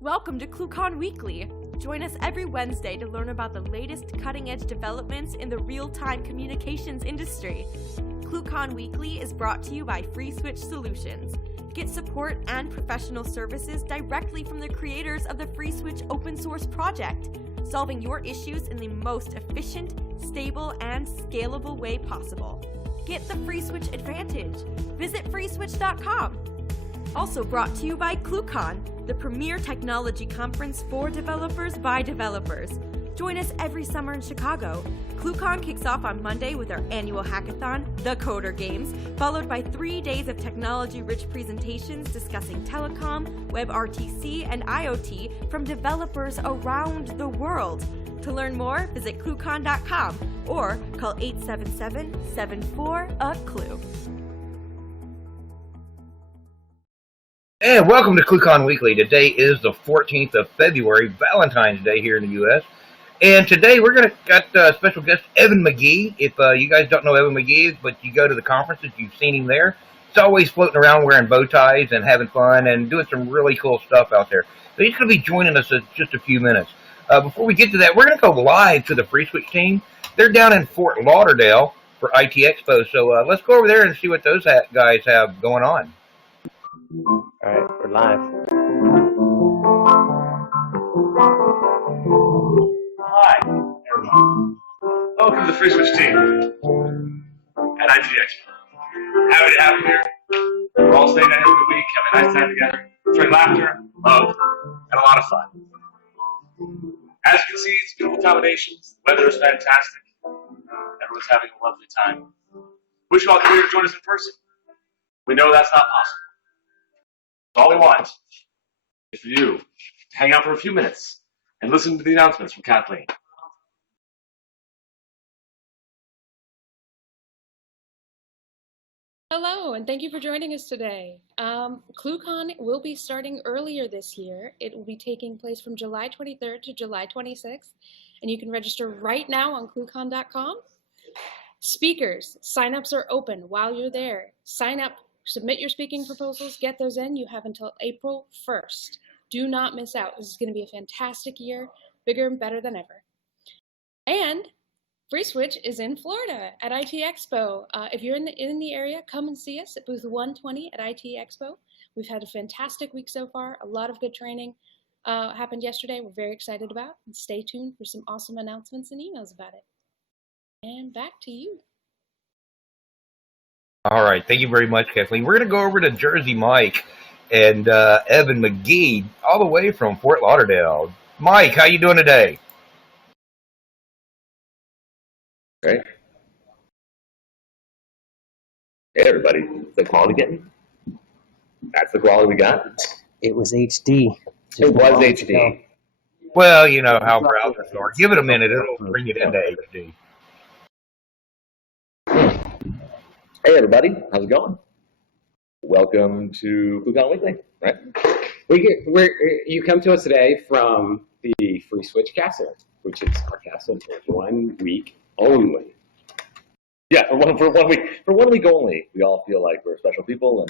Welcome to ClueCon Weekly. Join us every Wednesday to learn about the latest cutting-edge developments in the real-time communications industry. ClueCon Weekly is brought to you by FreeSwitch Solutions. Get support and professional services directly from the creators of the FreeSwitch open source project, solving your issues in the most efficient, stable, and scalable way possible. Get the FreeSwitch advantage. Visit freeswitch.com. Also brought to you by ClueCon, the premier technology conference for developers by developers. Join us every summer in Chicago. ClueCon kicks off on Monday with our annual hackathon, The Coder Games, followed by 3 days of technology-rich presentations discussing telecom, WebRTC, and IoT from developers around the world. To learn more, visit ClueCon.com or call 877-74-CLUE. And welcome to ClueCon Weekly. Today is the 14th of February, Valentine's Day here in the U.S. And today we're going to got special guest Evan McGee. If you guys don't know Evan McGee, but you go to the conferences, you've seen him there. He's always floating around wearing bow ties and having fun and doing some really cool stuff out there. So he's going to be joining us in just a few minutes. Before we get to that, we're going to go live to the FreeSwitch team. They're down in Fort Lauderdale for IT Expo. So let's go over there and see what those guys have going on. All right, we're live. Hi, everyone. Welcome to the FreeSwitch team at IT Expo. Happy to have you here. We're all staying down here for the week, having a nice time together, enjoying laughter, love, and a lot of fun. As you can see, it's beautiful accommodations. The weather is fantastic. Everyone's having a lovely time. Wish you all could be here to join us in person. We know that's not possible. All we want is for you to hang out for a few minutes and listen to the announcements from Kathleen. Hello, and thank you for joining us today. ClueCon will be starting earlier this year. It will be taking place from July 23rd to July 26th, and you can register right now on ClueCon.com. Speakers, signups are open while you're there. Sign up. Submit your speaking proposals, get those in. You have until April 1st. Do not miss out. This is going to be a fantastic year, bigger and better than ever. And FreeSwitch is in Florida at IT Expo. If you're in the area, come and see us at booth 120 at IT Expo. We've had a fantastic week so far. A lot of good training happened yesterday. We're very excited about. And stay tuned for some awesome announcements and emails about it. And back to you. All right, thank you very much, Kathleen. We're going to go over to Jersey Mike and Evan McGee, all the way from Fort Lauderdale. Mike, how you doing today? Great. Hey, everybody. Is the quality getting? That's the quality we got? It was HD. It was HD. Well, you know how browsers are. Give it a minute. It'll bring it into HD. Hey, everybody. How's it going? Welcome to ClueCon Weekly, right? You come to us today from the FreeSwitch Castle, which is our castle for 1 week only. Yeah, for one week only. We all feel like we're special people,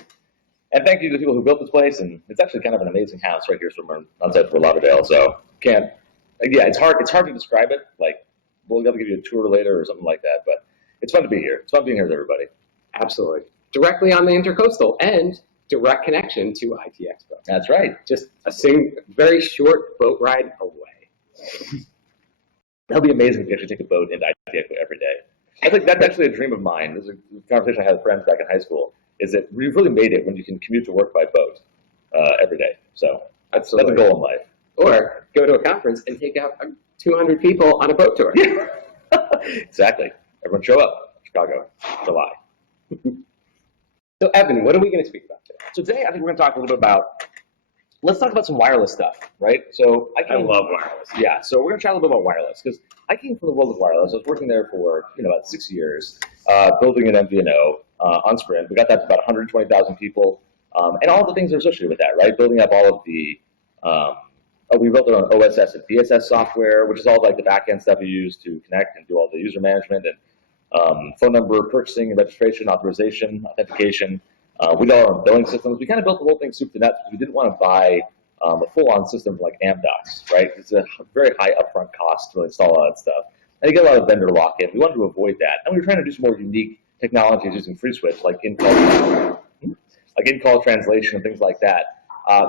and thank you to the people who built this place. And it's actually kind of an amazing house right here somewhere outside Fort Lauderdale. So it's hard to describe it. Like we'll be able to give you a tour later or something like that. But it's fun to be here. It's fun being here with everybody. Absolutely. Directly on the Intercoastal and direct connection to IT Expo. That's right. Just a very short boat ride away. That'll be amazing if you actually take a boat into IT Expo every day. I think that's actually a dream of mine. This is a conversation I had with friends back in high school, is that we've really made it when you can commute to work by boat every day. So that's a goal in life. Or go to a conference and take out 200 people on a boat tour. Yeah. Exactly. Everyone show up. Chicago, July. So, Evan, what are we going to speak about today? So today, I think we're going to talk a little bit about, let's talk about some wireless stuff, right? So I love wireless. Yeah, so we're going to chat a little bit about wireless, because I came from the world of wireless. I was working there for about 6 years, building an MVNO on Sprint. We got that to about 120,000 people, and all the things that are associated with that, right? Building up all of the, we built our own OSS and BSS software, which is all like the back-end stuff you use to connect and do all the user management and phone number purchasing and registration, authorization, authentication. We did our own billing systems. We kind of built the whole thing soup to nuts because we didn't want to buy a full-on system like Amdocs, right? It's a very high upfront cost to install all that stuff. And you get a lot of vendor lock-in. We wanted to avoid that. And we were trying to do some more unique technologies using FreeSwitch, like in-call translation and things like that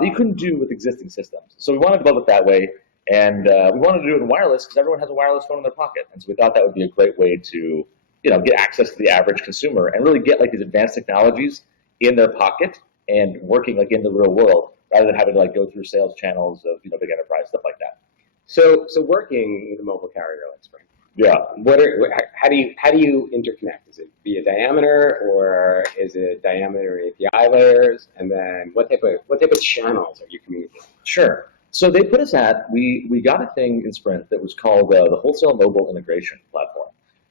you couldn't do with existing systems. So we wanted to build it that way, and we wanted to do it in wireless because everyone has a wireless phone in their pocket. And so we thought that would be a great way to get access to the average consumer and really get like these advanced technologies in their pocket and working like in the real world rather than having to like go through sales channels of big enterprise, stuff like that. So working with a mobile carrier like Sprint. Yeah. How do you interconnect? Is it via diameter, or is it diameter API layers? And then what type of channels are you communicating? Sure. So they put us at we got a thing in Sprint that was called the Wholesale Mobile Integration Platform,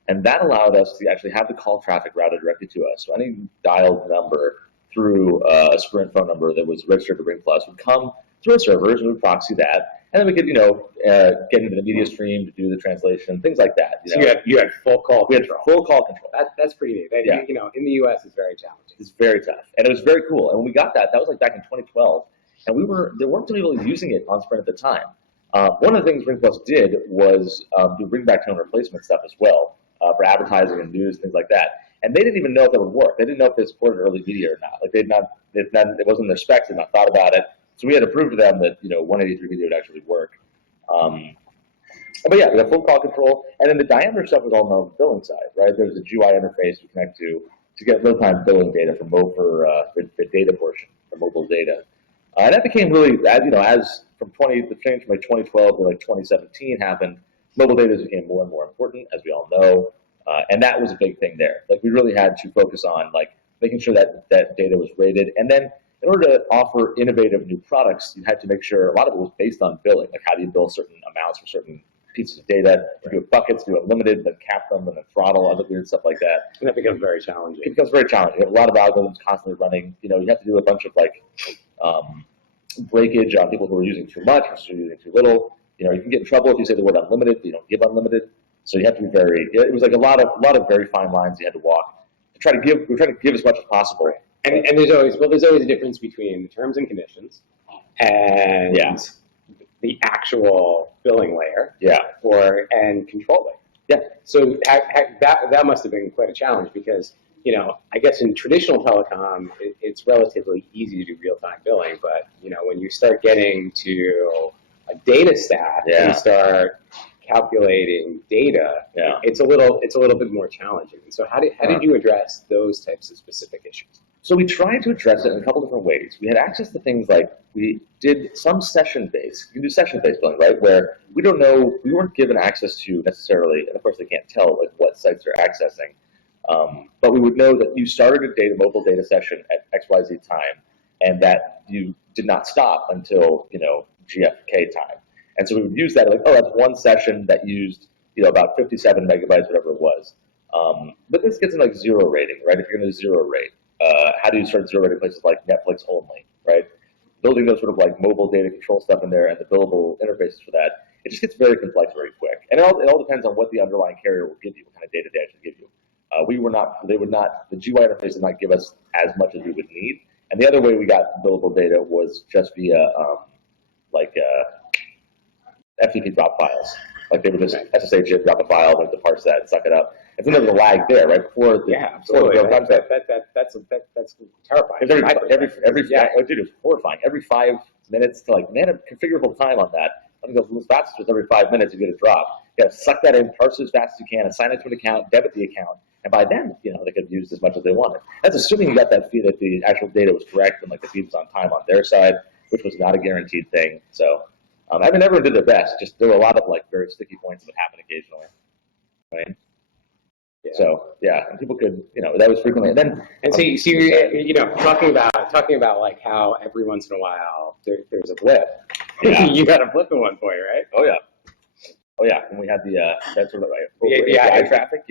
and that allowed us to actually have the call traffic routed directly to us. So any dialed number through a Sprint phone number that was registered to Ring Plus would come through our servers, and we would proxy that. And then we could, get into the media stream to do the translation, things like that. So you had full call control. We had full call control. That's pretty neat. Yeah. In the U.S. it's very challenging. It's very tough, and it was very cool. And when we got that was like back in 2012, and there weren't too many people using it on Sprint at the time. One of the things Ring Plus did was do ringback tone replacement stuff as well for advertising and news, things like that. And they didn't even know if that would work. They didn't know if they supported early media or not. Like it wasn't in their specs. They'd not thought about it. So we had to prove to them that 183 video would actually work. But yeah, we have full call control, and then the diameter stuff was all on the billing side, right? There's a GUI interface we connect to get real-time billing data for the data portion, the mobile data, and that became really as from the change from like 2012 to like 2017 happened, mobile data became more and more important, as we all know, and that was a big thing there. Like we really had to focus on like making sure that data was rated, and then in order to offer innovative new products, you had to make sure a lot of it was based on billing. Like how do you bill certain amounts for certain pieces of data? You do buckets, do unlimited, then cap them, and then throttle, other weird stuff like that. And that becomes very challenging. It becomes very challenging. You have a lot of algorithms constantly running. You have to do a bunch of like breakage on people who are using too much versus who are using too little. You can get in trouble if you say the word unlimited, but you don't give unlimited. So you have to be it was like a lot of very fine lines you had to walk to try to give. We try to give as much as possible. And there's always a difference between the terms and conditions and the actual billing layer, and control layer. Yeah. So that must have been quite a challenge because I guess in traditional telecom it's relatively easy to do real-time billing, but when you start getting to a data stack and start calculating data, it's a little bit more challenging. And so how did you address those types of specific issues? So we tried to address it in a couple different ways. We had access to things like we did some session-based. You can do session-based billing, right? Where we weren't given access to necessarily, and of course they can't tell like what sites they're accessing. But we would know that you started a mobile data session at XYZ time, and that you did not stop until GFK time. And so we would use that like, that's one session that used about 57 megabytes, whatever it was. But this gets in like zero rating, right? If you're going to zero rate, how do you start zero rating places like Netflix only, right? Building those sort of like mobile data control stuff in there and the billable interfaces for that, it just gets very complex very quick. And it all depends on what the underlying carrier will give you, what kind of data they actually give you. The GUI interface did not give us as much as we would need. And the other way we got billable data was just via FTP drop files. Like they would just SSH it, drop a file, like to parse that, suck it up. And then there was a lag there, right before the absolutely. That's terrifying. Dude, it was horrifying. Every 5 minutes to like man, a configurable time on that. I think as fast as every 5 minutes you get a drop. You got to suck that in, parse it as fast as you can, assign it to an account, debit the account, and by then they could use as much as they wanted. That's assuming you got that feed that the actual data was correct and like the feed was on time on their side, which was not a guaranteed thing. So. Everyone did their best. Just there were a lot of like very sticky points that happen occasionally, right? Yeah. So and people could, that was frequently. And then, talking about like how every once in a while there's a blip. Yeah. You got a blip at one point, right? Oh yeah. When we had that sort of API traffic,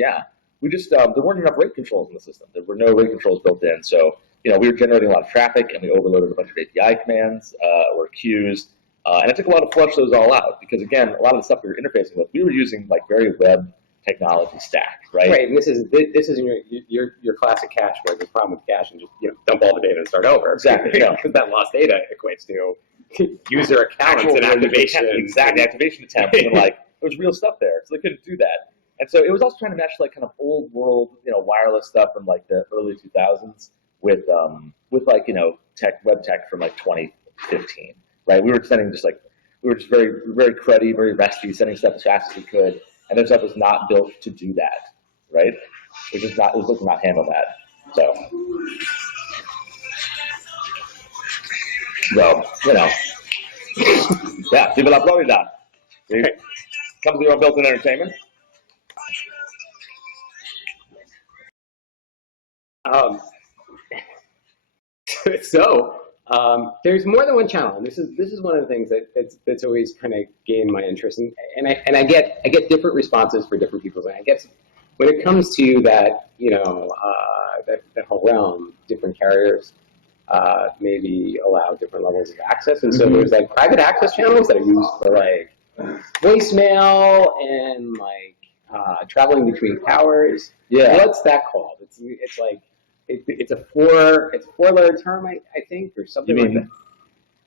we just there weren't enough rate controls in the system. There were no rate controls built in, so we were generating a lot of traffic and we overloaded a bunch of API commands or queues. And it took a while to flush those all out because, again, a lot of the stuff we were interfacing with, we were using like very web technology stack, right? Right, and this is your classic cache where there's a problem with cache and just dump all the data and start over. Exactly. Because that lost data equates to user accounts actual and activation. Exactly, activation attempts, and like there was real stuff there, so they couldn't do that. And so it was also trying to match like kind of old world, wireless stuff from like the early 2000s with like web tech from like 2015, right? We were just very very cruddy, very rusty, sending stuff as fast as we could, and their stuff was not built to do that, right? It was built to not handle that. So yeah, viva la Florida. Company are built in entertainment. There's more than one channel, and this is one of the things that's always kind of gained my interest, and I get different responses for different people, and I guess when it comes to that that whole realm, different carriers maybe allow different levels of access, and so there's like private access channels that are used for like voicemail and like traveling between towers. Yeah. What's that called? It's like it's a four-letter term, I think, or something. You mean like that.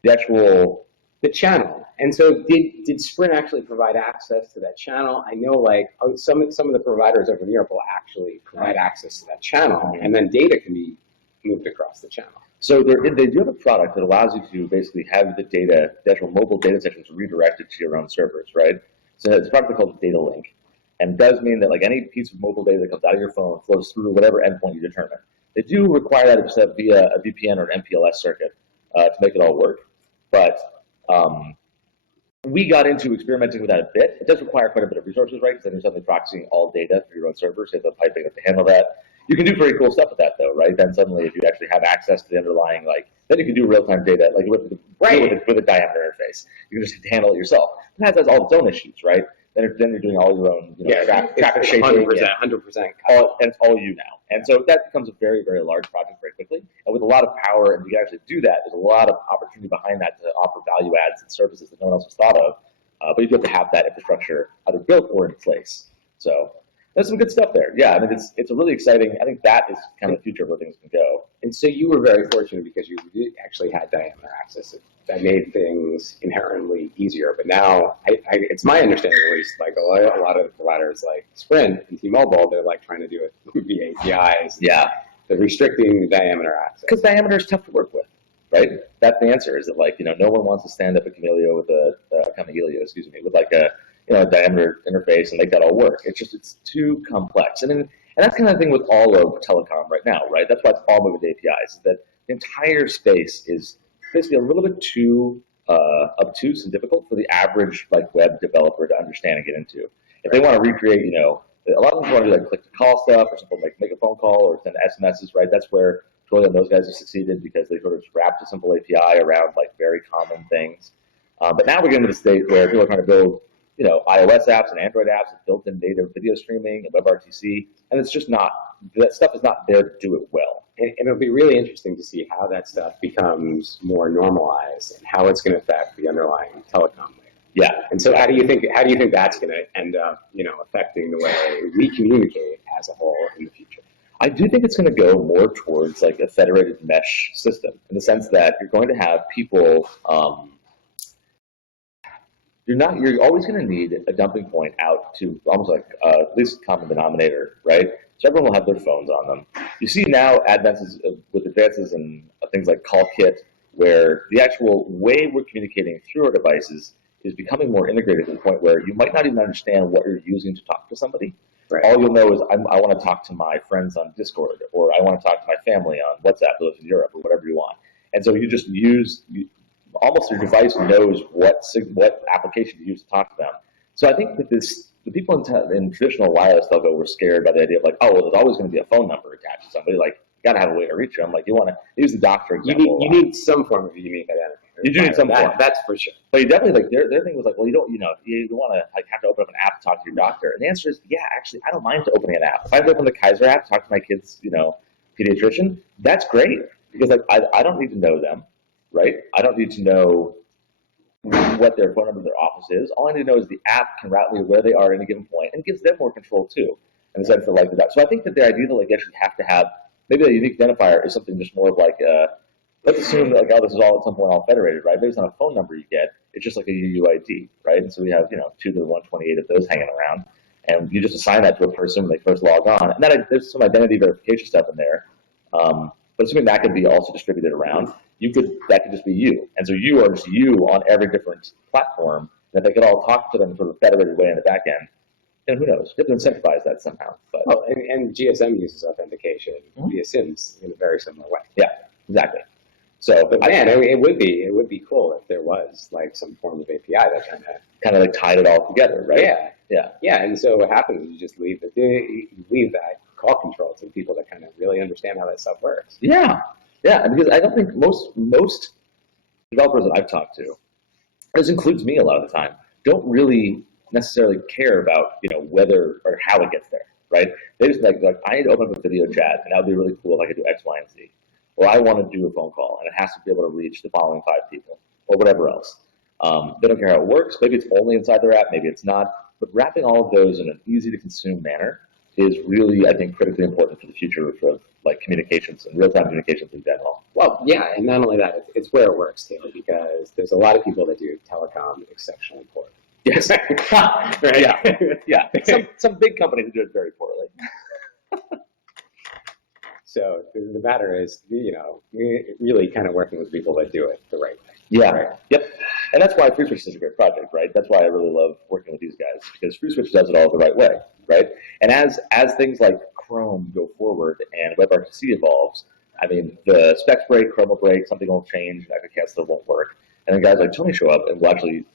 The actual The channel. And so did Sprint actually provide access to that channel? I know like some of the providers over in Europe will actually provide access to that channel, and then data can be moved across the channel. So they do have a product that allows you to basically have the data, the actual mobile data sessions redirected to your own servers, right? So it's a product called Data Link, and it does mean that like any piece of mobile data that comes out of your phone flows through whatever endpoint you determine. They do require that to be set via a VPN or an MPLS circuit to make it all work, but we got into experimenting with that a bit. It does require quite a bit of resources, right? Because then you're suddenly proxying all data through your own servers. You have the piping to handle that. You can do very cool stuff with that, though, right? Then suddenly, if you actually have access to the underlying, then you can do real-time data, like with a diameter interface. You can just handle it yourself. It has all its own issues, right? Then you're doing all your own, traffic shaping. 100%. And it's all you now. And so that becomes a very, very large project very quickly. And with a lot of power, and you can actually do that, there's a lot of opportunity behind that to offer value adds and services that no one else has thought of. But you do have to have that infrastructure either built or in place. So there's some good stuff there. Yeah, I mean, it's a really exciting. I think that is kind of the future of where things can go. And so you were very fortunate because you actually had diameter access. That made things inherently easier. But now, it's my understanding at least, like a lot of the providers like Sprint and T-Mobile, they're like trying to do it via APIs. Yeah. They're restricting the diameter access. Because diameter is tough to work with, right? That's the answer, is that no one wants to stand up a Camellia with with like a diameter interface and make that all work. It's too complex. And that's kind of the thing with all of telecom right now, right? That's why it's all moving to APIs, is that the entire space is basically a little bit too obtuse and difficult for the average web developer to understand and get into. If they want to recreate, a lot of them want to do click to call stuff or something like make a phone call or send SMSs, right? That's where Twilio and those guys have succeeded because they sort of wrapped a simple API around very common things. But now we're getting to the state where people are trying to build iOS apps and Android apps with built-in native video streaming and WebRTC, and it's just not, that stuff is not there to do it well. And it'll be really interesting to see how that stuff becomes more normalized and how it's going to affect the underlying telecom layer. Yeah. And so how do you think that's going to end up, affecting the way we communicate as a whole in the future? I do think it's going to go more towards a federated mesh system in the sense that you're going to have people, you're always going to need a dumping point out to almost at least common denominator, right? So everyone will have their phones on them. You see now advances in things like CallKit, where the actual way we're communicating through our devices is becoming more integrated to the point where you might not even understand what you're using to talk to somebody. Right. All you'll know is I want to talk to my friends on Discord, or I want to talk to my family on WhatsApp who lives in Europe, or whatever you want. And so you just almost your device knows what application to use to talk to them. So I think that the people in traditional wireless telco were scared by the idea of there's always going to be a phone number attached to somebody. You got to have a way to reach them. You want to use the doctor example. You need some form of unique identity. You do need some form. That's for sure. But you definitely their thing was you don't you want to have to open up an app to talk to your doctor. And the answer is actually I don't mind opening an app. If I have to open the Kaiser app to talk to my kid's pediatrician, that's great because I don't need to know them. Right? I don't need to know what their phone number of their office is. All I need to know is the app can route me to where they are at any given point, and gives them more control too, in the sense that that. So I think that the idea that you actually have to have maybe a unique identifier is something just more of let's assume that like, this is all at some point all federated, right? Based on a phone number you get, it's just like a UUID, right? And so we have, 2 to the 128 of those hanging around. And you just assign that to a person when they first log on. And then there's some identity verification stuff in there. But assuming that could be also distributed around, that could just be you. And so you are just you on every different platform, and if they could all talk to them in sort of a federated way in the back end, and who knows? You have to incentivize that somehow. But and GSM uses authentication via SIMs in a very similar way. Yeah, exactly. So, but man, it would be cool if there was like some form of API that kind of like tied it all together, right? Yeah. And so what happens is you just leave that call control to the people that kind of really understand how that stuff works. Yeah, because I don't think most developers that I've talked to, this includes me a lot of the time, don't really necessarily care about whether or how it gets there, right? They just like I need to open up a video chat, and that would be really cool if I could do X, Y, and Z. Or I want to do a phone call, and it has to be able to reach the following 5 people, or whatever else. They don't care how it works. Maybe it's only inside their app, maybe it's not. But wrapping all of those in an easy-to-consume manner is really, I think, critically important for the future of like communications and real-time communications in general. Well, yeah, and not only that, it's where it works too, because there's a lot of people that do telecom exceptionally poorly. Yes. Right. Yeah. Some big companies do it very poorly. So the matter is, really kind of working with people that do it the right way. Yeah. Right? Yep. And that's why FreeSwitch is such a great project, right? That's why I really love working with these guys, because FreeSwitch does it all the right way, right? And as things like Chrome go forward and WebRTC evolves, I mean, the specs break, Chrome will break, something will change, Kafka won't work, and then guys like Tony show up and will actually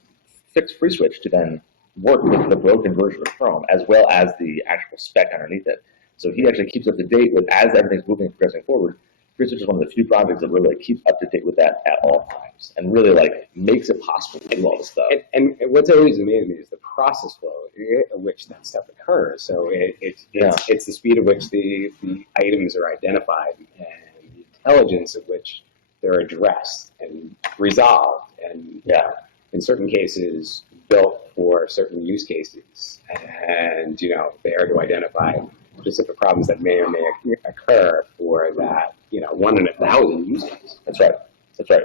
fix FreeSwitch to then work with the broken version of Chrome as well as the actual spec underneath it. So he actually keeps up to date with, as everything's moving and progressing forward, FreeSwitch is one of the few projects that really keeps up to date with that at all times and really makes it possible to do all this stuff. And what's always amazing me is the process flow at which that stuff occurs. So it's the speed at which the items are identified and the intelligence at which they're addressed and resolved and in certain cases built for certain use cases, and they are to identify specific problems that may or may occur for that 1 in 1,000 use cases. That's right.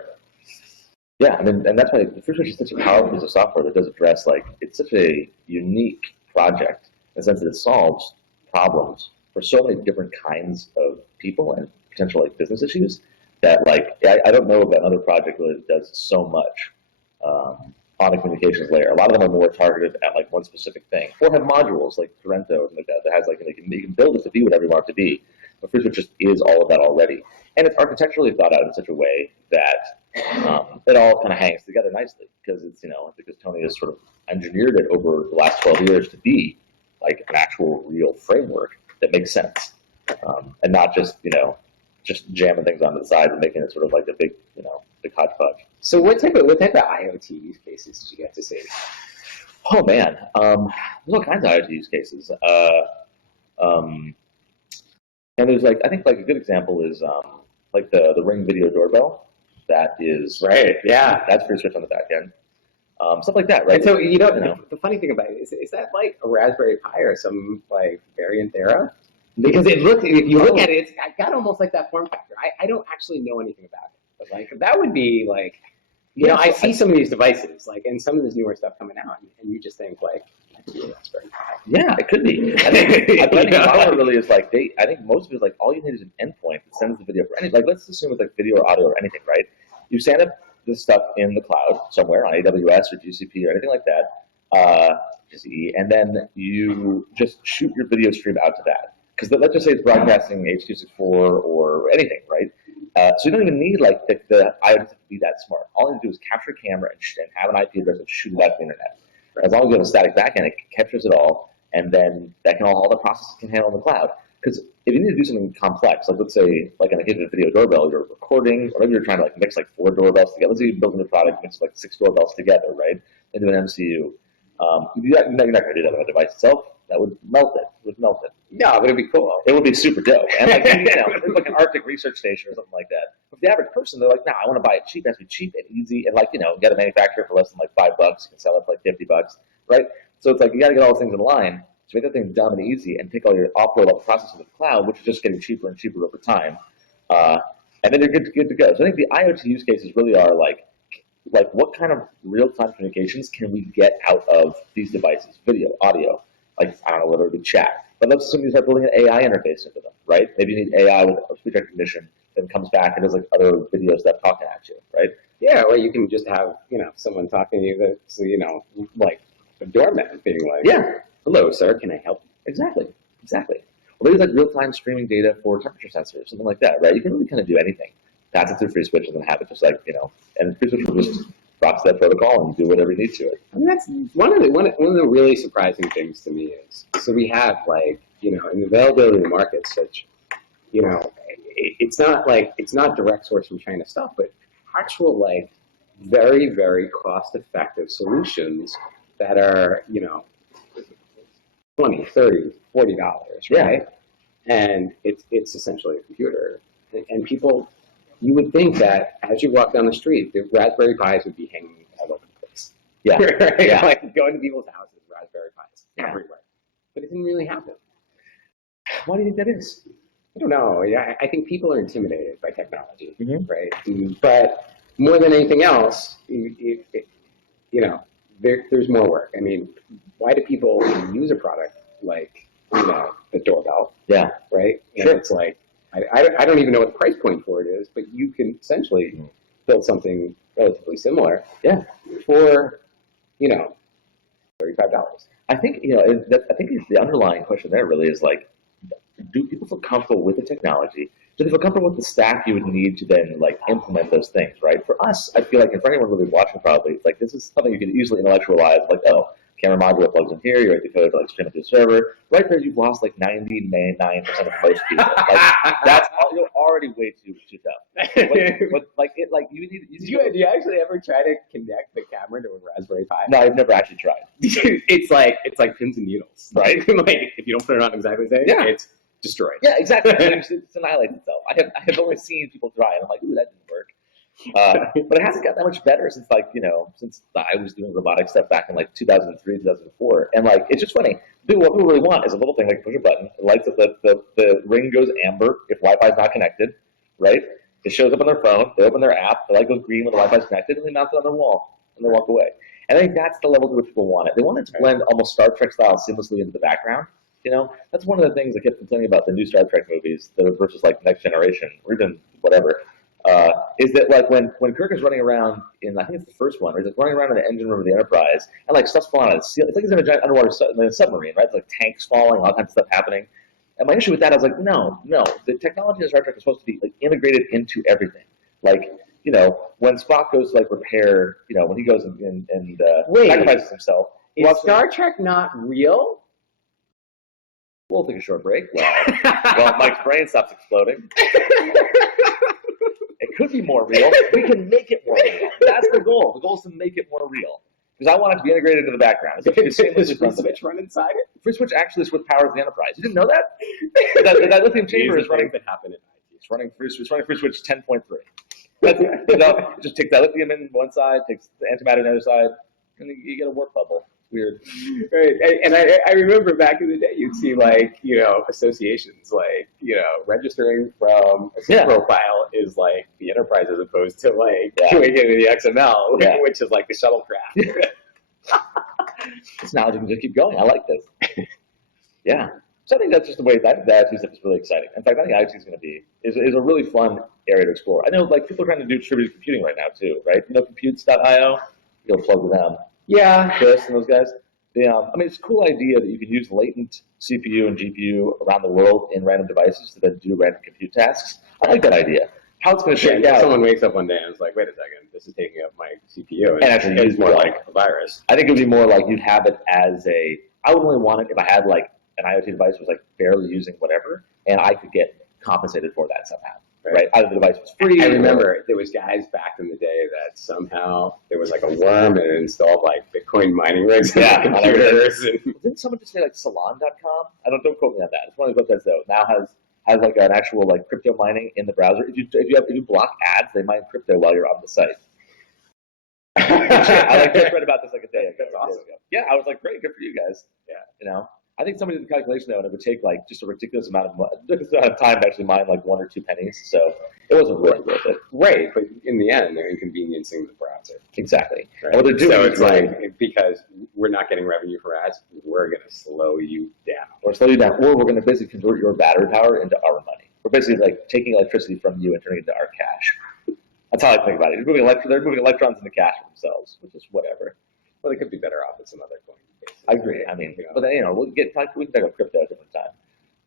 Yeah, and that's why FreeSwitch is such a powerful piece of software that does address it's such a unique project in the sense that it solves problems for so many different kinds of people and potential business issues that I don't know of another project that does so much on the communications layer. A lot of them are more targeted at one specific thing, or have modules like Torrento or something like that has you can build it to be whatever you want it to be. But FreeSwitch just is all of that already, and it's architecturally thought out in such a way that it all kind of hangs together nicely because it's because Tony has sort of engineered it over the last 12 years to be an actual real framework that makes sense, and not just just jamming things onto the side and making it sort of a big big hodgepodge. So what type of IoT use cases did you get to see? Oh man, there's all kinds of IoT use cases. And there's I think a good example is the Ring video doorbell. That is right. Yeah, that's FreeSwitch on the back end. Stuff like that, right? And so the funny thing about it is that a Raspberry Pi or some variant thereof? Because if you look at it, it's got almost that form factor. I don't actually know anything about it, but that would be I see some of these devices and some of this newer stuff coming out, and you just think that could be a Raspberry Pi. Yeah, it could be. I think the problem really is I think most of it is all you need is an endpoint that sends the video for anything. Let's assume it's video or audio or anything, right? You stand up this stuff in the cloud somewhere on AWS or GCP or anything like that, and then you just shoot your video stream out to that. Because let's just say it's broadcasting H.264 or anything, right? So you don't even need the IoT to be that smart. All you have to do is capture a camera and have an IP address and shoot it out to the internet. As long as you have a static backend, it captures it all, and then that can all the processes can handle in the cloud. Because if you need to do something complex, let's say in a case of a video doorbell, you're recording, or maybe you're trying to mix 4 doorbells together. Let's say you're building a product, mix 6 doorbells together, right? Into an MCU. You're not going to do that on the device itself. That would melt it. No, but it'd be cool. It would be super dope. And it's an Arctic research station or something like that. But the average person, they're no, I want to buy it cheap. It has to be cheap and easy, and get a manufacturer for less than $5. You can sell it for $50, right? So it's you got to get all those things in line to make that thing dumb and easy, and take all your offload all the processing to the cloud, which is just getting cheaper and cheaper over time. and then they're good to go. So I think the IoT use cases really are like what kind of real-time communications can we get out of these devices? Video, audio, like, I don't know, whether it be chat. But let's assume you start building an AI interface into them, right? Maybe you need AI with speech recognition that comes back and does like other video stuff talking at you, right? Yeah, well, you can just have, someone talking to you that's, like a doorman being like, Yeah. hello, sir, can I help you? Exactly. Or maybe like real-time streaming data for temperature sensors, something like that, right? You can really kind of do anything. Pass it through FreeSwitch and then have it just like, and FreeSwitch will just props that protocol and do whatever you need to it. I mean, that's one of the really surprising things to me is, so we have like, in the availability of the market, such, it's not direct source from China stuff, but actual like very, very cost-effective solutions that are, $20, $30, $40, right? And it's essentially a computer. And people, you would think that as you walk down the street, the Raspberry Pis would be hanging all over the place. Yeah. Right? Yeah. Like going to people's houses, Raspberry Pis everywhere. But it didn't really happen. Why do you think that is? I don't know. Yeah, I think people are intimidated by technology, Mhm. right? But more than anything else, there's more work. I mean, why do people use a product like, the doorbell? Yeah. Right? And Sure. it's like, I don't even know what the price point for it is, but you can essentially build something relatively similar. Yeah. For, $35. I think, I think the underlying question there really is like, do people feel comfortable with the technology? Do they feel comfortable with the stack you would need to then like implement those things, right? For us, I feel like, and for anyone really watching probably, it's like this is something you can easily intellectualize, like, oh, camera module plugs in here, you write the code to like stream it to the server. Right there, you've lost like 99% of most people. Like, that's you're already way too tough. But like it, like you need. Do you actually ever try to connect the camera to a Raspberry Pi? No, I've never actually tried. It's like pins and needles, right? Like if you don't put it on exactly the same, it's destroyed. Yeah, exactly. It annihilates itself. I have only seen people try, and I'm like, ooh, that didn't work. But it hasn't got that much better since since I was doing robotic stuff back in like 2003, 2004. And like, it's just funny. What people really want is a little thing like push a button. It lights up, the ring goes amber if Wi-Fi is not connected, right? It shows up on their phone. They open their app. The light goes green when the Wi-Fi is connected, and they mount it on their wall and they walk away. And I think that's the level to which people want it. They want it to blend almost Star Trek style seamlessly into the background. That's one of the things I kept complaining about the new Star Trek movies versus like Next Generation or even whatever. Is that like when Kirk is running around in, I think it's the first one, where he's like running around in the engine room of the Enterprise and like stuff's falling out of the ceiling. It's like he's in a giant underwater submarine, right? It's like tanks falling, all kinds of stuff happening. And my issue with that, I was like, no, the technology in Star Trek is supposed to be like integrated into everything. Like, when Spock goes to like repair, when he goes and sacrifices himself. Is Star Trek not real? We'll take a short break while Mike's brain stops exploding. It could be more real. We can make it more real. That's the goal. The goal is to make it more real. Because I want it to be integrated into the background. Does FreeSwitch run inside it? FreeSwitch actually is what powers the Enterprise. You didn't know that? that lithium chamber is running. That happened in IT. It's running FreeSwitch 10.3. Just take that lithium in one side, takes the antimatter on the other side, and you get a warp bubble. Weird. Right. And I remember back in the day, you'd see like, associations like, registering from a SIP profile is like the Enterprise as opposed to like doing it in the XML, which is like the shuttlecraft. This knowledge can just keep going. I like this. Yeah. So I think that's just the way that IoT stuff is really exciting. In fact, I think IoT is going to be is a really fun area to explore. I know like people are trying to do distributed computing right now too, right? Computes.io, you'll plug with them. Yeah. Chris and those guys. It's a cool idea that you can use latent CPU and GPU around the world in random devices to then do random compute tasks. I like that idea. How it's going to shake out. Someone wakes up one day and is like, wait a second, this is taking up my CPU. And actually it's more like a virus. I think it would be more like you'd have it as I would only want it if I had like an IoT device was like barely using whatever, and I could get compensated for that somehow. Right? Either the device was free. I remember there was guys back in the day that somehow there was like a worm and it installed like Bitcoin mining rigs on computers. Didn't someone just say like Salon.com? Don't quote me on that. It's one of those websites though. Now has like an actual like crypto mining in the browser. If you block ads, they mine crypto while you're on the site. I just read about this like a day ago. That's awesome. Yeah, I was like, great, good for you guys. Yeah. I think somebody did the calculation though, and it would take like just a ridiculous amount of time to actually mine like 1 or 2 pennies. So it wasn't really worth it. Right, but in the end, they're inconveniencing the browser. Exactly. Right? And what they're doing so is it's like, because we're not getting revenue for ads, we're going to slow you down. Or slow you down, or we're going to basically convert your battery power into our money. We're basically like taking electricity from you and turning it into our cash. That's how I think about it. They're moving electrons into cash for themselves, which is whatever. Well, they could be better off at some other coin basis. I agree. I mean, but then, we can talk about crypto at a different time,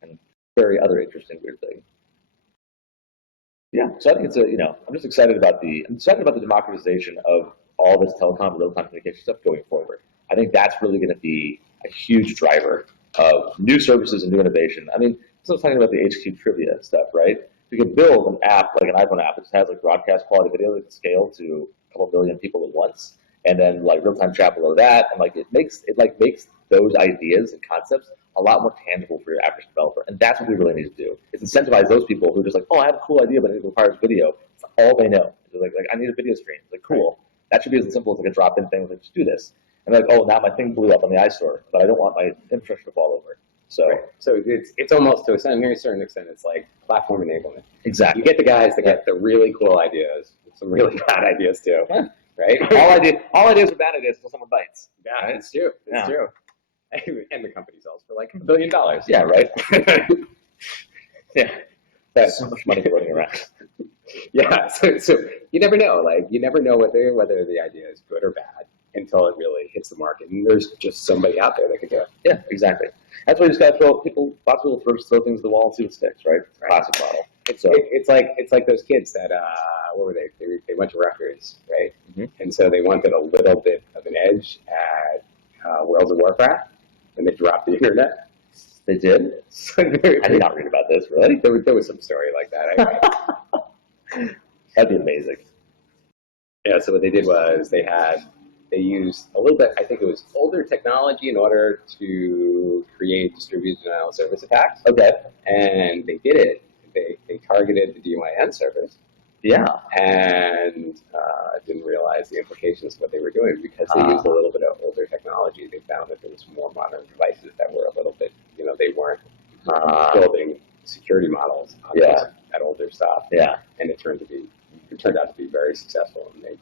and very other interesting weird thing. Yeah, so I think it's I'm just excited about the democratization of all this telecom real-time communication stuff going forward. I think that's really going to be a huge driver of new services and new innovation. I mean, so I was talking about the HQ trivia stuff, right? You can build an app like an iPhone app that has like broadcast quality video that can scale to a couple million people at once, and then like real-time chat below that, and like it makes those ideas and concepts a lot more tangible for your average developer. And that's what we really need to do, is incentivize those people who are just like, oh, I have a cool idea, but it requires video. It's all they know. They're like, I need a video stream. It's like, cool. That should be as simple as like a drop-in thing. Like, just do this. And they're like, oh, now my thing blew up on the iStore, but I don't want my infrastructure to fall over. So, so it's almost to a certain extent, it's like platform enablement. Exactly. You get the guys that get the really cool ideas, some really bad ideas too, right? all ideas are bad ideas until someone bites. Yeah, right? it's true. It's Yeah. true. And the company sells for like $1 billion. Yeah, right. Yeah, that's so much money floating around. Yeah, so you never know. Like, you never know whether the idea is good or bad until it really hits the market. And there's just somebody out there that can do it. Yeah, exactly. That's why you just got to throw things at the wall and see what sticks, right? Classic model. It's like those kids that what were they? They went to Rutgers, right? Mm-hmm. And so they wanted a little bit of an edge at World of Warcraft, and they dropped the internet. They did? I did not read about this, really. There was some story like that. That'd be amazing. Yeah, so what they did was they used a little bit, I think it was older technology in order to create distributed denial of service attacks. Okay. And they did it. They targeted the DYN service. Yeah. And didn't realize the implications of what they were doing because they used a little bit of older technology. They found that there was more modern devices that were a little bit, they weren't building security models on that older stuff. Yeah. And it turned out to be very successful, and they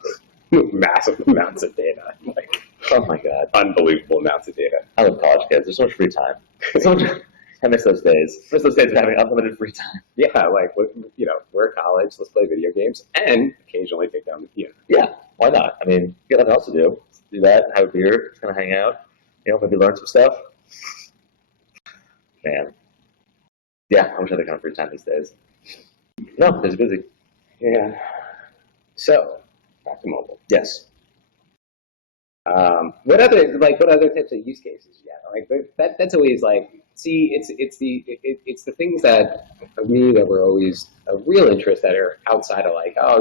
put massive amounts of data. Like, oh my God. Unbelievable amounts of data. I love college kids. There's so much free time. I miss those days. I miss those days of having unlimited free time. Yeah, like, we're at college, let's play video games, and occasionally take down the piano. Yeah, why not? I mean, get nothing else to do. Do that, have a beer, just kind of hang out, maybe learn some stuff. Man. Yeah, I wish I had that kind of free time these days. No, it's busy. Yeah. So, back to mobile. Yes. What other types of use cases you got? Like that's always like, see, it's the things that for me that were always a real interest that are outside of like, I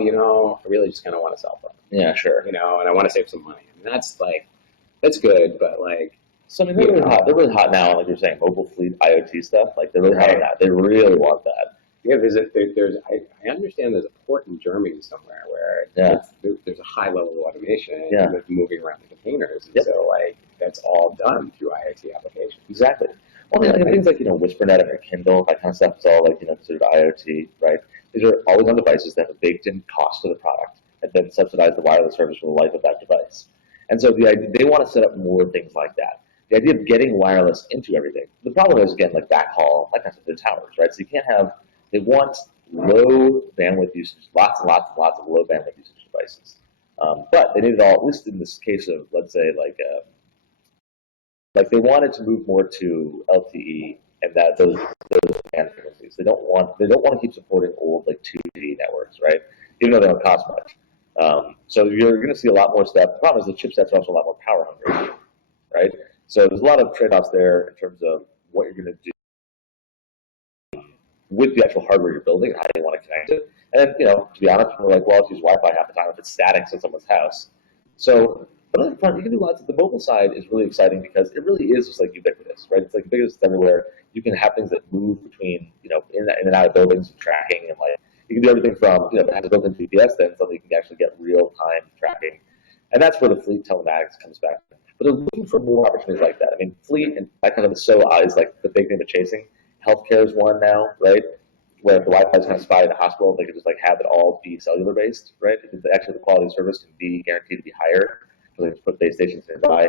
really just kind of want a cell phone. Yeah, sure. And I want to save some money. I mean, that's good, but like. So I mean, they're really hot. They're really hot now, like you're saying, mobile fleet IoT stuff. Like they're really hot on that. They really want that. Yeah, I understand there's a port in Germany somewhere where there's a high level of automation with moving around the containers. And so like that's all done through IoT applications. Exactly. Well, I mean, things like, WhisperNet and Kindle, that kind of stuff is all like, considered IoT, right? These are always on devices that have a baked in cost to the product and then subsidize the wireless service for the life of that device. And so they want to set up more things like that. The idea of getting wireless into everything. The problem is, again, like backhaul, that kind of stuff, the towers, right? So you can't have, they want low bandwidth usage, lots and lots and lots of low bandwidth usage devices. But they need it all, at least in this case of, let's say, like they wanted to move more to LTE and that those band frequencies. They don't want to keep supporting old like 2G networks, right? Even though they don't cost much. So you're going to see a lot more stuff. The problem is the chipsets are also a lot more power hungry, right? So there's a lot of trade-offs there in terms of what you're going to do with the actual hardware you're building and how you want to connect it. And then, to be honest, we're like, well, I'll use Wi-Fi half the time if it's static in someone's house. So, but on the front, you can do lots of, the mobile side is really exciting because it really is just like ubiquitous, right? It's like ubiquitous everywhere. You can have things that move between, in and out of buildings and tracking, and like, you can do everything from, it has a built-in GPS then, so that you can actually get real-time tracking. And that's where the fleet telematics comes back. but they're looking for more opportunities like that. I mean, fleet and that kind of is like the big thing they're chasing. Healthcare is one now, right? Where if the Wi-Fi is kind of spotty in the hospital, they could just like have it all be cellular based, right? Because actually the quality of service can be guaranteed to be higher. So they just put base stations nearby.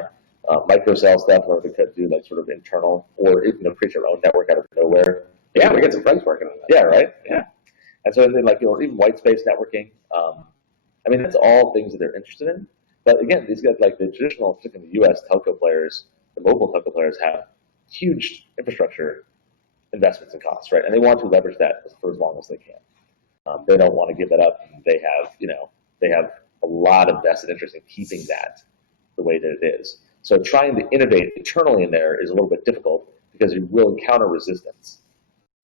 Microcell stuff, where they could do like sort of internal, or even create your own network out of nowhere. Yeah, we got some friends working on that. Yeah, right. Yeah, and so then like even white space networking. I mean, that's all things that they're interested in. But again, these guys, like the traditional, particularly the U.S. telco players, the mobile telco players, have huge infrastructure investments and costs, right? And they want to leverage that for as long as they can. They don't want to give that up. They have a lot of vested interest in keeping that the way that it is. So trying to innovate internally in there is a little bit difficult because you will encounter resistance.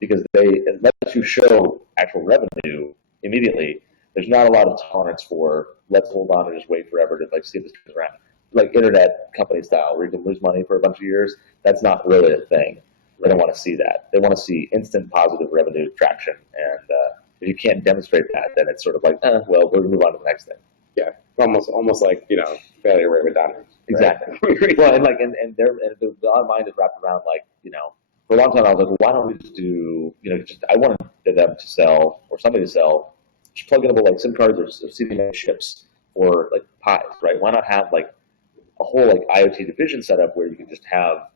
Because unless you show actual revenue immediately, there's not a lot of tolerance for let's hold on and just wait forever to like see if this turns around. Like internet company style, where you can lose money for a bunch of years, that's not really a thing. They don't want to see that. They want to see instant positive revenue traction. And if you can't demonstrate that, then it's sort of like, well, we'll move on to the next thing. Yeah, almost like failure rate redundant. Exactly. Right? Well, and the mind is wrapped around like for a long time I was like, well, why don't we just do I wanted them to sell or somebody to sell just plug-inable like SIM cards or CDMA chips or like pies, right? Why not have like a whole like IoT division set up where you can just have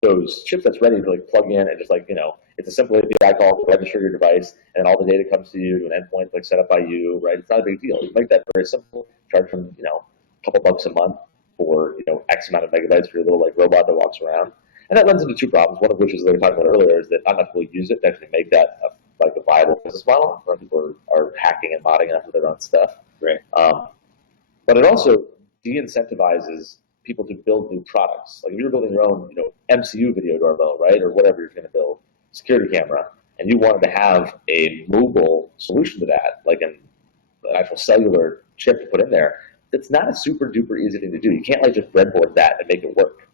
those chips that's ready to like plug in and just like it's a simple API call to register your device and all the data comes to you to an endpoint like set up by you, right? It's not a big deal. You make that very simple, charge them a couple bucks a month for X amount of megabytes for your little like robot that walks around. And that runs into two problems. One of which is they were talking about earlier is that not enough people use it to actually make that a viable business model. Where people are hacking and modding enough of their own stuff. Right. But it also de-incentivizes people to build new products. Like if you're building your own, MCU video doorbell, right, or whatever you're going to build, security camera, and you wanted to have a mobile solution to that, like an actual cellular chip to put in there, it's not a super duper easy thing to do. You can't like just breadboard that and make it work.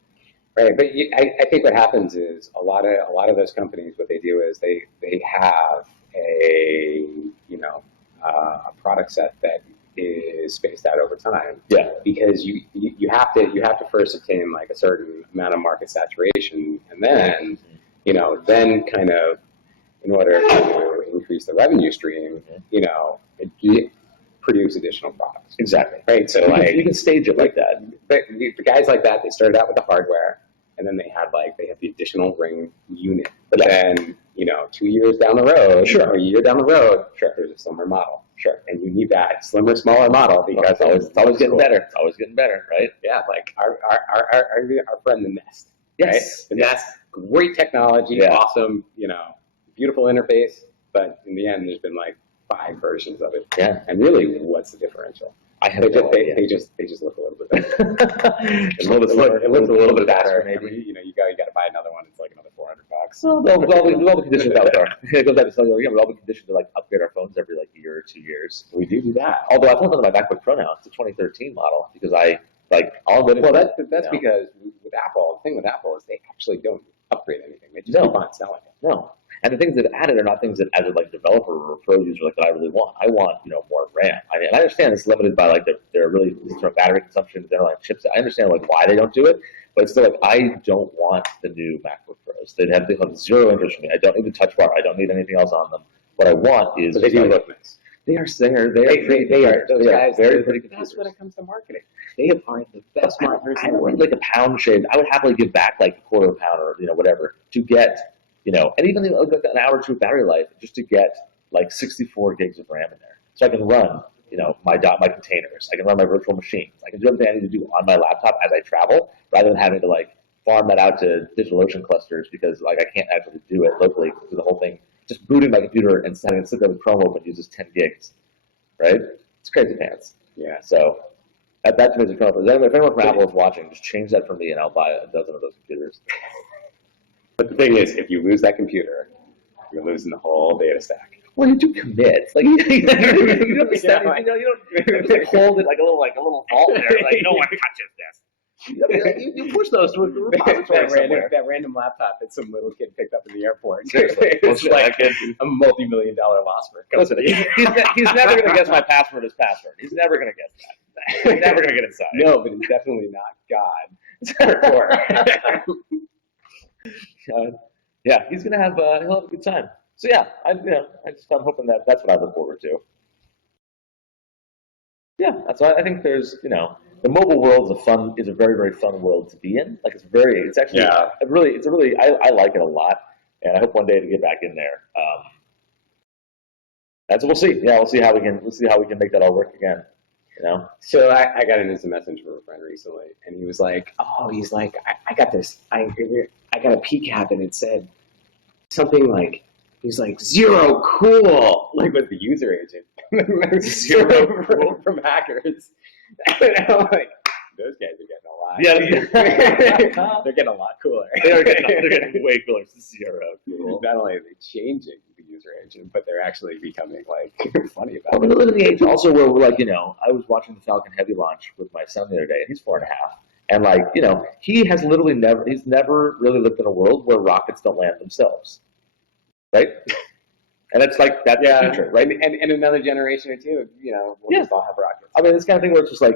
Right, but I think what happens is a lot of those companies, what they do is they have a product set that is spaced out over time. Yeah. Because you have to first attain like a certain amount of market saturation, and then then kind of in order to increase the revenue stream, produce additional products. Exactly. Right. So like you can stage it like that. But the guys like that, they started out with the hardware, and then they have the additional ring unit. But then 2 years down the road, sure, or a year down the road, sure, there's a slimmer model. Sure. And you need that slimmer, smaller model because it's always getting better. It's always getting better, right? Yeah, like our friend the Nest. Yes. Right? The Nest, great technology, awesome, beautiful interface, but in the end there's been like 5 versions of it. Yeah. And really, what's the differential? They just look a little bit better. It looks a little bit better. Maybe you got to buy another one. It's like another $400. Well, we all the conditions out there. It goes back to cellular again. We all the conditions to like upgrade our phones every like year or 2 years. We do that. Although I pulled on my MacBook Pro now. It's a 2013 model because I like all the. Well, that's because with Apple, the thing with Apple is they actually don't upgrade anything. They just keep on selling it. No. And the things that are added are not things that, as a like developer or a pro user, like that I really want. I want more RAM. I mean, I understand it's limited by like their really sort of battery consumption, their like chips. I understand like why they don't do it, but it's still like I don't want the new MacBook Pros. They have zero interest in me. I don't need the touch bar. I don't need anything else on them. What I want is. But they do look nice. They are very pretty computers. That's when it comes to marketing. They are the best marketers. I would like a pound shaved. I would happily give back like a quarter of a pound or whatever to get. And even like an hour or two of battery life just to get like 64 gigs of RAM in there. So I can run, my containers. I can run my virtual machines. I can do everything I need to do on my laptop as I travel rather than having to like farm that out to DigitalOcean clusters because like I can't actually do it locally because the whole thing, just booting my computer and having to sit there with Chrome open uses 10 gigs, right? It's crazy pants. Yeah. So that to me is a Chrome. If anyone from Apple is watching, just change that for me and I'll buy a dozen of those computers. But the thing is, if you lose that computer, you're losing the whole data stack. Well, you do commit. Like you don't hold it like a little vault there. Like no one touches this. You push those to a repository somewhere. that random laptop that some little kid picked up in the airport. Seriously. It's like a multi-million-dollar loss for a Listen, company. he's never going to guess my password as password. He's never going to guess that. He's never going to get inside. No, but he's definitely not God. Yeah, he's going to have he'll have a good time. So yeah, I'm hoping that's what I look forward to. Yeah, that's why I think there's, the mobile world is a very, very fun world to be in. Like it's actually, I like it a lot, and I hope one day to get back in there. That's what we'll see. Yeah, we'll see how we can make that all work again. So I got an instant message from a friend recently, and he was like, I got this, I got a PCAP, and it said something like, he's like, zero cool, like with the user agent. Zero cool from hackers. And I'm like, those guys are getting a lot. Yeah. They're getting a lot cooler. They're getting way cooler. Zero cool. Not only are they changing the user agent, but they're actually becoming funny about it. We live in the age also where we're I was watching the Falcon Heavy launch with my son the other day, and he's 4.5. And he has literally never really lived in a world where rockets don't land themselves. Right? And that's the future, right? And another generation or two, we'll just all have rockets. I mean, this kind of thing where it's just I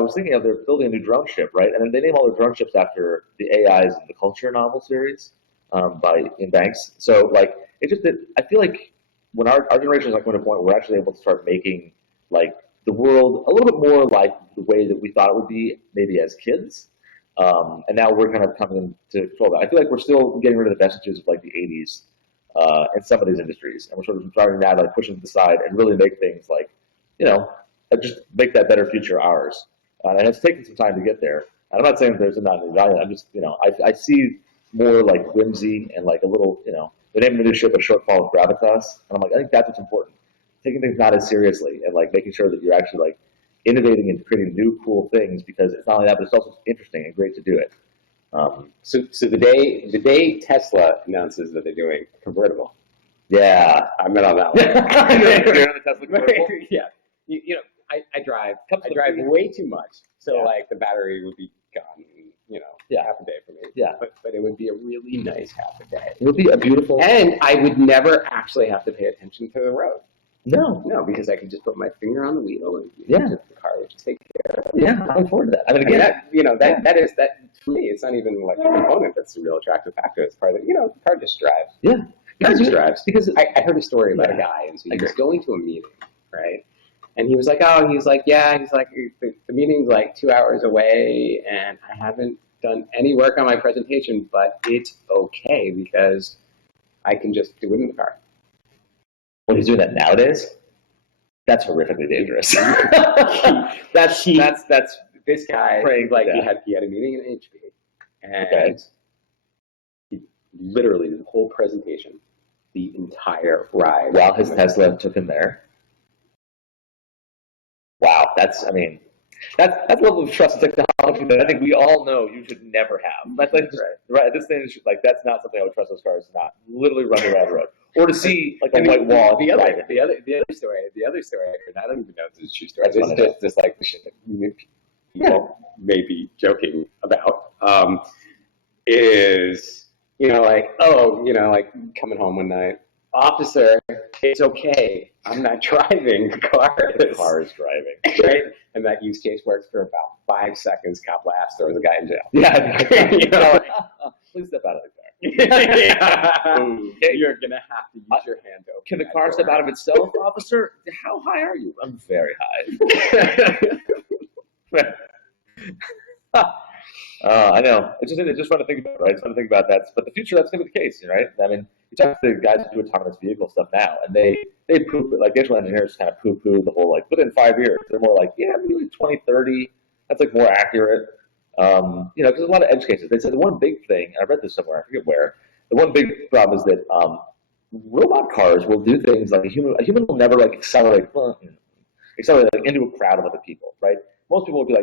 was thinking of they're building a new drone ship, right? And then they name all their drone ships after the AIs in the Culture novel series by Ian Banks. So it's just that I feel like when our generation is going to a point where we're actually able to start making the world a little bit more like the way that we thought it would be maybe as kids. And now we're kind of coming into control of that. I feel like we're still getting rid of the vestiges of the 80s in some of these industries, and we're sort of starting now to push them to the side and really make things just make that better future ours. And it's taken some time to get there. And I'm not saying that there's not any value. I'm just I see more whimsy and a little the name of the new ship a shortfall of gravitas, and I'm I think that's what's important. Taking things not as seriously and making sure that you're actually innovating and creating new cool things, because it's not only that, but it's also interesting and great to do it. So the day Tesla announces that they're doing a convertible, yeah, I'm in on that one. You're in the Tesla convertible? Yeah, I drive way too much, so the battery would be gone, half a day for me. Yeah, but it would be a really nice half a day. It would be a beautiful, and I would never actually have to pay attention to the road. No, because I could just put my finger on the wheel and the car would just take care of it. Yeah, I look forward to that. I mean, again, that is for me. It's not even a component that's a real attractive factor. It's part of the car just drives. Yeah, the car just drives. Because I heard a story about a guy, and so he was going to a meeting, right? And he was like, the meeting's 2 hours away, and I haven't done any work on my presentation, but it's okay because I can just do it in the car. Well, he's doing that nowadays. That's horrifically dangerous. That's this guy. He had a meeting in HP, and he literally did the whole presentation, the entire ride, while his Tesla took him there. Wow, that's a level of trust in technology that I think we all know you should never have. That's right. At this stage, that's not something I would trust those cars to not literally run around the road. Or to see a white wall. The other story, and I don't even know if this is a true story. This is just the shit that people may be joking about. Is coming home one night, officer, it's okay. I'm not driving. The car is driving. Right? And that use case works for about 5 seconds. Cop laughs, throws the guy in jail. Yeah. Please step out of the car. You're going to have to use your hand to open. Can the car step out of itself, officer? How high are you? I'm very high. I know. It's just fun to think about, right? It's fun to think about that. But the future, that's going to be the case, right? I mean, you talk to the guys who do autonomous vehicle stuff now, and they poo-poo, the actual engineers kind of poo-poo the whole, within 5 years. They're more maybe 2030. That's, more accurate. Because there's a lot of edge cases. They said the one big thing, I read this somewhere, I forget where, the one big problem is that robot cars will do things like a human will never, accelerate into a crowd of other people, right? Most people will be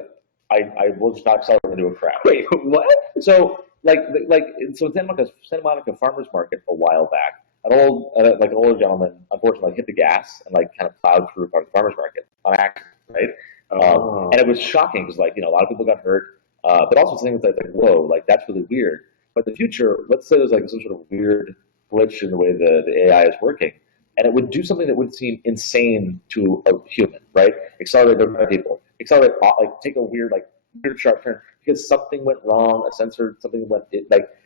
I will just not accelerate into a crowd. Wait, what? So, in Santa Monica Farmers Market a while back, an older gentleman unfortunately hit the gas and kind of plowed through part of the farmers market on accident, right? And it was shocking because, like, a lot of people got hurt, but also things like, whoa, like, that's really weird. But in the future, let's say there's like some sort of weird glitch in the way the AI is working, and it would do something that would seem insane to a human, right? Accelerate their people, like take a weird sharp turn because something went wrong, a sensor, something went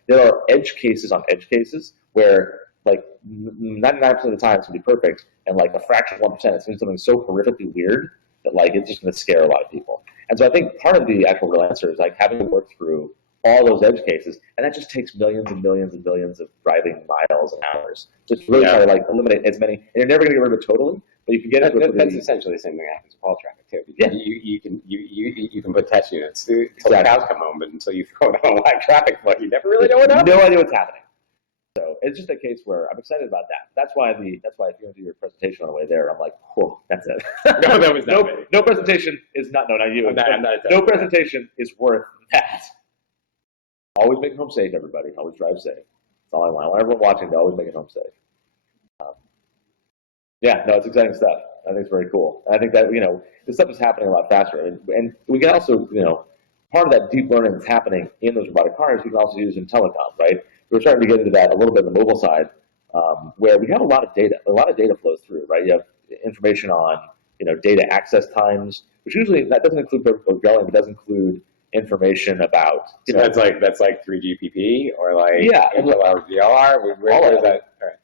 there are edge cases on edge cases where like 99% of the time it's gonna be perfect, and like a fraction of 1% it's gonna be something so horrifically weird that like it's just gonna scare a lot of people. And so I think part of the actual real answer is like having to work through all those edge cases, and that just takes millions and millions and millions of driving miles and hours. Just really try to like eliminate as many, and you're never going to get rid of it totally, but you can get it. That's essentially the same thing that happens with call traffic too. Yeah. You can put test units until the cows come home, but until you throw down a live traffic flow, you never really know what happens. No idea what's happening. So it's just a case where I'm excited about that. That's why if you're going to do your presentation on the way there, I'm like, whoa, that's it. No, that was no presentation is not you. I'm not no presentation is worth that. Always make it home safe, everybody. Always drive safe. That's all I want. I want everyone watching to always make it home safe. It's exciting stuff. I think it's very cool. And I think that, this stuff is happening a lot faster. And we can also, part of that deep learning that's happening in those robotic cars, we can also use in telecom, right? We're starting to get into that a little bit on the mobile side, where we have a lot of data. A lot of data flows through, right? You have information on, data access times, which usually, that doesn't include perfect going, but does include information about that's like 3GPP or like MLR, where is that?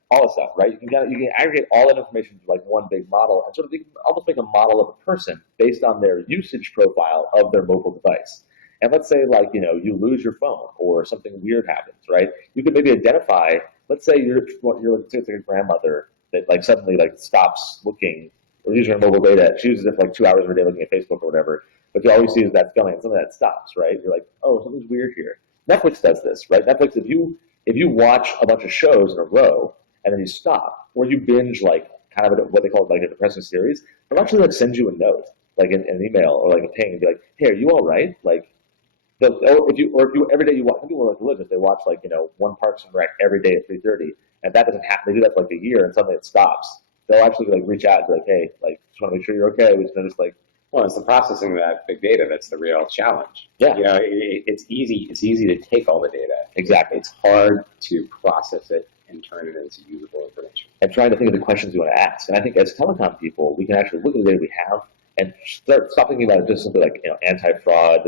All that stuff, right? You can aggregate all that information into like one big model, and sort of you can almost make a model of a person based on their usage profile of their mobile device. And let's say like you lose your phone or something weird happens, right? You could maybe identify. Let's say you're like a grandmother that like suddenly like stops looking or using her mobile data. She uses it for like 2 hours every day looking at Facebook or whatever. But you always see is that's going, and some of that stops, right? You're like, oh, something's weird here. Netflix does this, right? Netflix, if you watch a bunch of shows in a row and then you stop, or you binge like kind of what they call like a depressing series, they'll actually like send you a note, like an email or like a ping, and be like, hey, are you all right? Like, if you every day you watch, some people are like religious, they watch like one Parks and Rec every day at 3:30, and if that doesn't happen, they do that for like a year, and suddenly it stops. They'll actually like reach out and be like, hey, like just want to make sure you're okay. We just like. Well, it's the processing of that big data that's the real challenge. Yeah. It's easy to take all the data. Exactly. It's hard to process it and turn it into usable information. And trying to think of the questions you want to ask. And I think as telecom people, we can actually look at the data we have and stop thinking about it just simply like anti-fraud,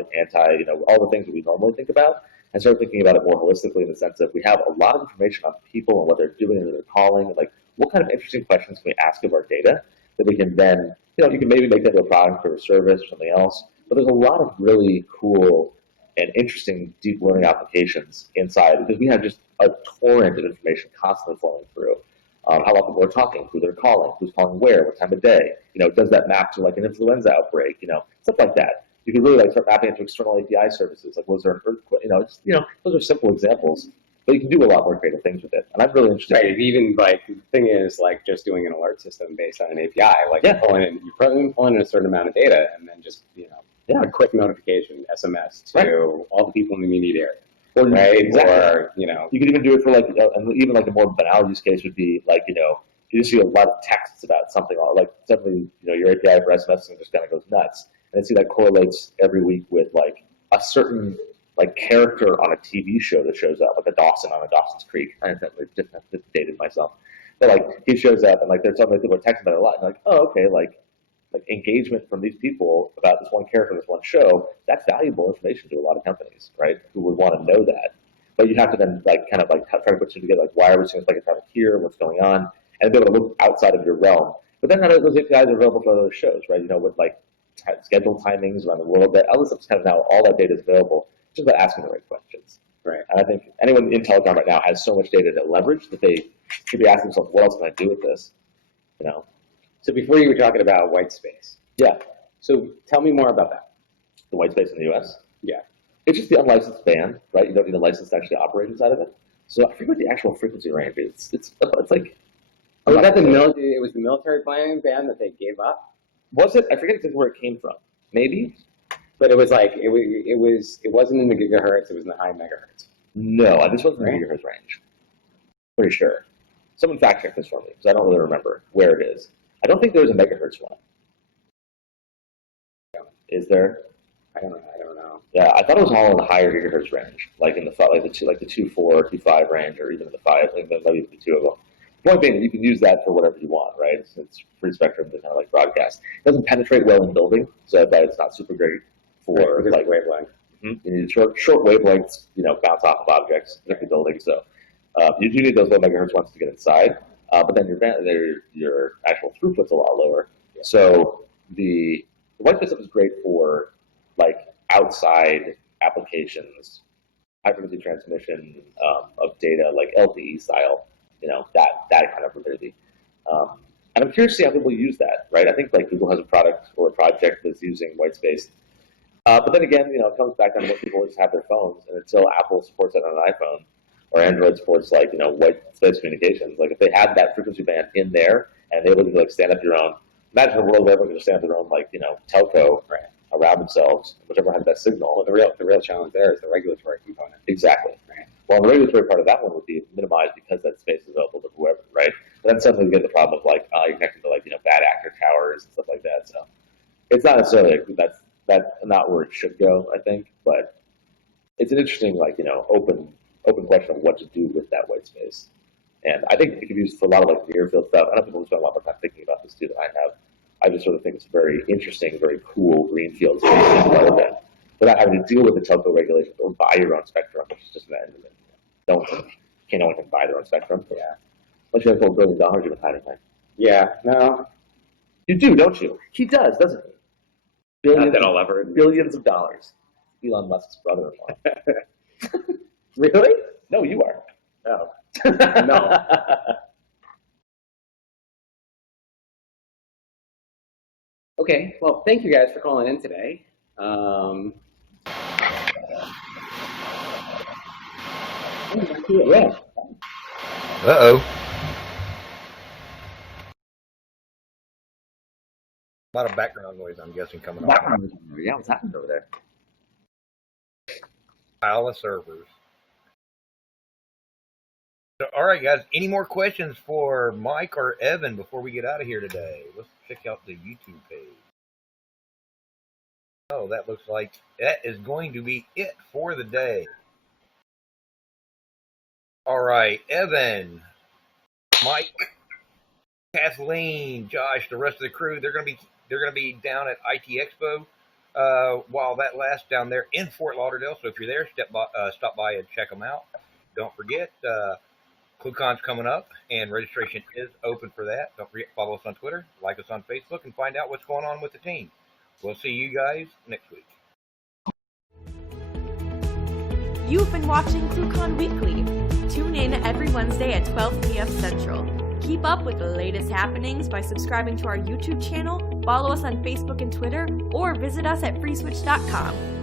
all the things that we normally think about, and start thinking about it more holistically in the sense that we have a lot of information on people and what they're doing and who they're calling, and like what kind of interesting questions can we ask of our data that we can then you can maybe make that into a product or a service or something else. But there's a lot of really cool and interesting deep learning applications inside because we have just a torrent of information constantly flowing through. How long people are talking, who they're calling, who's calling where, what time of day. Does that map to like an influenza outbreak? Stuff like that. You can really like start mapping it to external API services. Like, was there an earthquake? Those are simple examples. But you can do a lot more creative things with it, and I'm really interested. Right. Even like the thing is like just doing an alert system based on an API. Like you pull in a certain amount of data, and then just a quick notification SMS to all the people in the immediate area. Exactly. Or you could even do it for like even like a more banal use case would be like you see a lot of texts about something like suddenly your API for SMSing just kind of goes nuts, and I see that correlates every week with like a certain like character on a TV show that shows up, like a Dawson on a Dawson's Creek. I have dated myself, but like he shows up and like there's something people are texting about it a lot, and like, oh, okay, like engagement from these people about this one character, this one show, that's valuable information to a lot of companies, right? Who would want to know that, but you have to then like kind of like try to put it together, like why are we seeing like a traffic here, what's going on, and be able to look outside of your realm. But then those APIs are available for other shows, right? With like scheduled timings around the world, that all this stuff's kind of now all that data is available. Just about asking the right questions. Right. And I think anyone in telecom right now has so much data to leverage that they should be asking themselves, what else can I do with this? So before you were talking about white space. Yeah. So tell me more about that. The white space in the US? Yeah. It's just the unlicensed band, right? You don't need a license to actually operate inside of it. So I forget what the actual frequency range is. It's like. Oh, was that it was the military band that they gave up? Was it? I forget exactly where it came from. Maybe. But it was like it wasn't in the gigahertz. It was in the high megahertz. No, this wasn't in the gigahertz range. Pretty sure. Someone fact check this for me because I don't really remember where it is. I don't think there was a megahertz one. Is there? I don't know. Yeah, I thought it was all in the higher gigahertz range, like in the 2.4, 2.5 range, or even the 5, like maybe the two of them. Point being, you can use that for whatever you want, right? It's free spectrum to kind of like broadcast. It doesn't penetrate well in building, so that it's not super great for Right, like wavelength. You need short wavelengths, bounce off of objects in the building. So you do need those low megahertz ones to get inside, but then your actual throughput's a lot lower. Yeah. So the white space stuff is great for like outside applications, high frequency transmission of data, like LTE style, that kind of ability. And I'm curious to see how people use that, right? I think like Google has a product or a project that's using white space. But then again, it comes back down to what people just have their phones, and until Apple supports it on an iPhone or Android supports like white space communications, like if they had that frequency band in there and they would like stand up your own. Imagine a world where everyone could just stand up their own like telco around themselves, whichever has that signal. Well, the real challenge there is the regulatory component. Exactly. Right. Well, the regulatory part of that one would be minimized because that space is available to whoever, right? But then suddenly you get the problem of like you're connected to like bad actor towers and stuff like that. So it's not necessarily that's not where it should go, I think. But it's an interesting open question of what to do with that white space. And I think it could be used for a lot of like near field stuff. I know people spend a lot more time thinking about this too than I have. I just sort of think it's very interesting, very cool greenfield space development without having to deal with the telco regulations or buy your own spectrum, which is just an end of it. No one can buy their own spectrum. Yeah. Unless you have $4 billion you've been hiding, right? Yeah. No. You do, don't you? He does, doesn't he? Not that I'll ever admit. Billions of dollars. Elon Musk's brother-in-law. Really? No, you are. No. No. Okay. Well, thank you guys for calling in today. Yeah. Uh-oh. A lot of background noise, I'm guessing, coming on. Yeah, what's happening over there? Pile of servers. So, all right, guys. Any more questions for Mike or Evan before we get out of here today? Let's check out the YouTube page. Oh, that looks like that is going to be it for the day. All right, Evan, Mike, Kathleen, Josh, the rest of the crew, they're going to be down at IT Expo while that lasts down there in Fort Lauderdale. So if you're there, stop by and check them out. Don't forget, ClueCon's coming up, and registration is open for that. Don't forget, follow us on Twitter, like us on Facebook, and find out what's going on with the team. We'll see you guys next week. You've been watching ClueCon Weekly. Tune in every Wednesday at 12 p.m. Central. Keep up with the latest happenings by subscribing to our YouTube channel, follow us on Facebook and Twitter, or visit us at freeswitch.com.